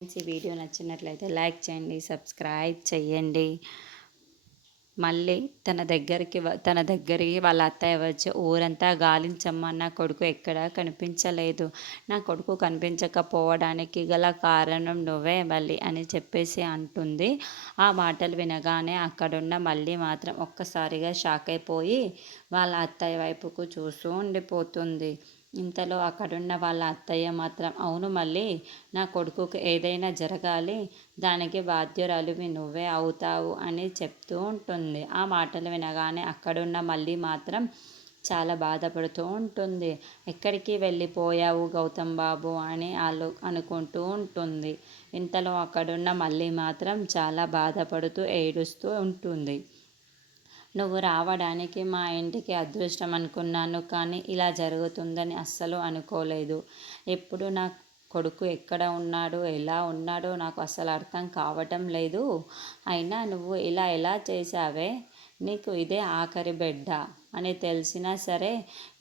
ఈ వీడియో నచ్చినట్లయితే లైక్ చేయండి, సబ్స్క్రైబ్ చేయండి. మళ్ళీ తన దగ్గరికి వాళ్ళ అత్తయ్య వచ్చి ఊరంతా గాలించమ్మ, నా కొడుకు ఎక్కడా కనిపించలేదు, నా కొడుకు కనిపించకపోవడానికి గల కారణం నువ్వే మళ్ళీ అని చెప్పేసి అంటుంది. ఆ మాటలు వినగానే అక్కడున్న మళ్ళీ మాత్రం ఒక్కసారిగా షాక్ అయిపోయి వాళ్ళ అత్తయ్య వైపుకు చూస్తూ ఉండిపోతుంది. ఇంతలో అక్కడున్న వాళ్ళ అత్తయ్య మాత్రం, అవును మళ్ళీ, నా కొడుకుకి ఏదైనా జరగాలి, దానికి బాధ్యురాలివి నువ్వే అవుతావు అని చెప్తూ ఉంటుంది. ఆ మాటలు వినగానే అక్కడున్న మళ్ళీ మాత్రం చాలా బాధపడుతూ ఉంటుంది. ఎక్కడికి వెళ్ళిపోయావు గౌతమ్ బాబు అని అనుకుంటూ ఉంటుంది. ఇంతలో అక్కడున్న మళ్ళీ మాత్రం చాలా బాధపడుతూ ఏడుస్తూ ఉంటుంది. నువ్వు రావడానికి మా ఇంటికి అదృష్టం అనుకున్నాను, కానీ ఇలా జరుగుతుందని అస్సలు అనుకోలేదు. ఎప్పుడు నా కొడుకు ఎక్కడ ఉన్నాడో, ఎలా ఉన్నాడో నాకు అసలు అర్థం కావటం లేదు. అయినా నువ్వు ఇలా ఎలా చేశావే? నీకు ఇదే ఆఖరి బిడ్డ అని తెలిసినా సరే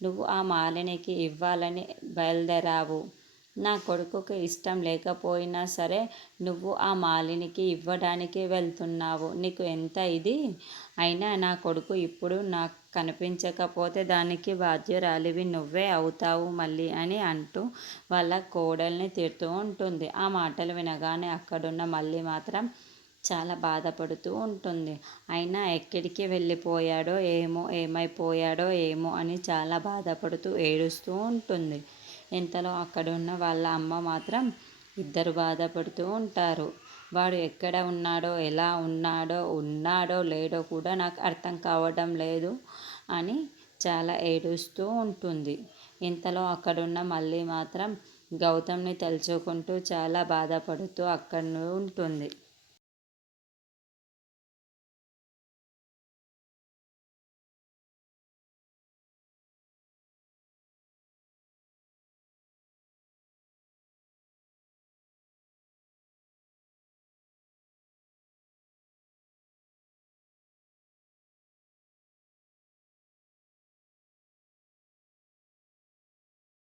నువ్వు ఆ మాలినికి ఇవ్వాలని బయలుదేరావు. నా కొడుకుకి ఇష్టం లేకపోయినా సరే నువ్వు ఆ మాలినికి ఇవ్వడానికి వెళ్తున్నావు. నీకు ఎంత ఇది? అయినా నా కొడుకు ఇప్పుడు నాకు కనిపించకపోతే దానికి బాధ్యురాలివి నువ్వే అవుతావు మళ్ళీ అని అంటూ వాళ్ళ కోడల్ని తిడుతూ ఉంటుంది. ఆ మాటలు వినగానే అక్కడున్న మళ్ళీ మాత్రం చాలా బాధపడుతూ ఉంటుంది. అయినా ఎక్కడికి వెళ్ళిపోయాడో ఏమో, ఏమైపోయాడో ఏమో అని చాలా బాధపడుతూ ఏడుస్తూ ఉంటుంది. ఇంతలో అక్కడున్న వాళ్ళ అమ్మ మాత్రం ఇద్దరు బాధపడుతూ ఉంటారు. వాడు ఎక్కడ ఉన్నాడో, ఎలా ఉన్నాడో లేడో కూడా నాకు అర్థం కావడం లేదు అని చాలా ఏడుస్తూ ఉంటుంది. ఇంతలో అక్కడున్న మళ్ళీ మాత్రం గౌతమ్ని తలుచుకుంటూ చాలా బాధపడుతూ అక్కడ ఉంటుంది.